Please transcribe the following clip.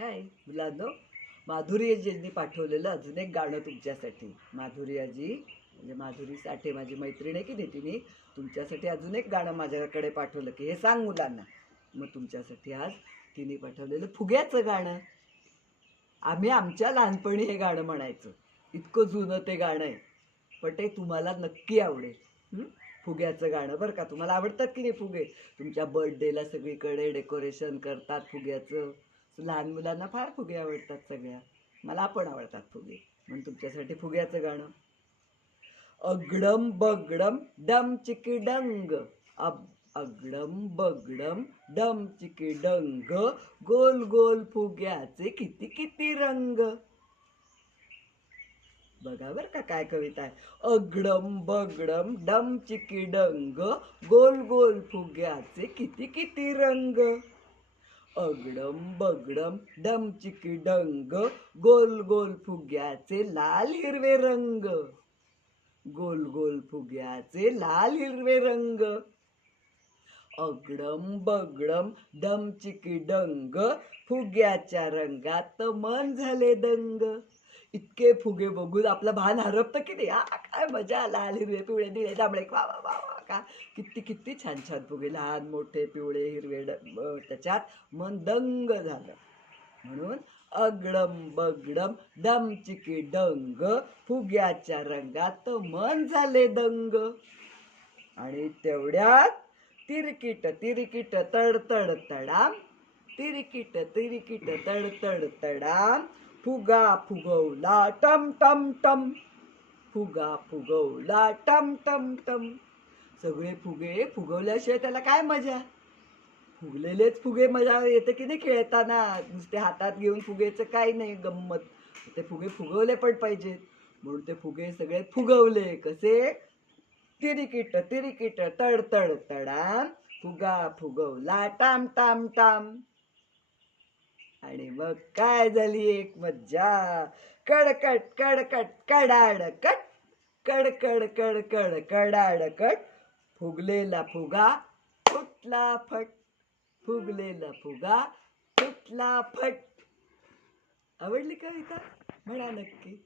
काय? मुलांनो माधुरीजींनी पाठवलेलं अजून एक गाणं तुमच्यासाठी. माधुरी म्हणजे माधुरी साठे माझी मैत्रीण आहे की नाही तिने तुमच्यासाठी अजून एक गाणं माझ्याकडे पाठवलं की हे सांग मुलांना. मग तुमच्यासाठी आज तिने पाठवलेलं फुग्याचं गाणं. आम्ही आमच्या लहानपणी हे गाणं म्हणायचो. इतकं जुनं ते गाणं आहे पण ते तुम्हाला नक्की आवडेल. फुग्याचं गाणं बरं का? तुम्हाला आवडतात की नाही फुगे? तुमच्या बर्थडेला सगळीकडे डेकोरेशन करतात फुग्याचं. लहान मुलांना फार फुगे आवडतात सगळ्या. मला पण आवडतात फुगे. म्हणून तुमच्यासाठी फुग्याचं गाणं. अगडम बगडम डम चिकी डंग. अब अगडम बगडम डम चिकी डंग. गोल गोल फुग्याचे किती किती रंग. बघा बर का काय कविता आहे. अगडम बगडम डम चिकी डंग. गोल गोल फुग्याचे किती किती रंग. अगडम बगडम डम चिकी डंग गोल गोल फुग्याचे लाल हिरवे रंग. गोल गोल फुग्याचे लाल हिरवे रंग. अगडम बगडम डम चिकी डंग फुग्याच्या रंगात मन झाले दंग. इतके फुगे बघून आपलं भान हरपतं की नाही? हा काय मजा लाल हिरवे पिवळे निळे जांभळे. वा वा वा. का? किती किती छान छान. फुगे लहान मोठे पिवळे हिरवे त्याच्यात मन दंग झालं. म्हणून अगडम बगडम डम चिकी डंग फुग्याच्या रंगात मन झाले दंग. आणि तेवढ्यात तिरकिट तिरकिट तडतड तडाम तिरकिट तिरकिट तडतड तडाम फुगा फुगवला टम टम टम. फुगा फुगवला टम टम टम. सगळे फुगे फुगवल्याशिवाय त्याला काय मजा? फुगलेलेच फुगे मजा येते की नाही खेळताना? नुसते हातात घेऊन फुगेचं काही नाही गंमत. ते फुगे फुगवले पण पाहिजेत. म्हणून ते फुगे सगळे फुगवले. कसे? तिरिकिट तिरिकिट तडतड तडाम. फुगा फुगवला टाम टाम टाम. आणि मग काय झाली एक मज्जा? कडकट कडकट कडाडकट. कडकड कडकड कडाडकट. फुगलेला फुगा फुटला फट. फुगलेला फुगा फुटला फट. आवडली कविता म्हणा नक्की.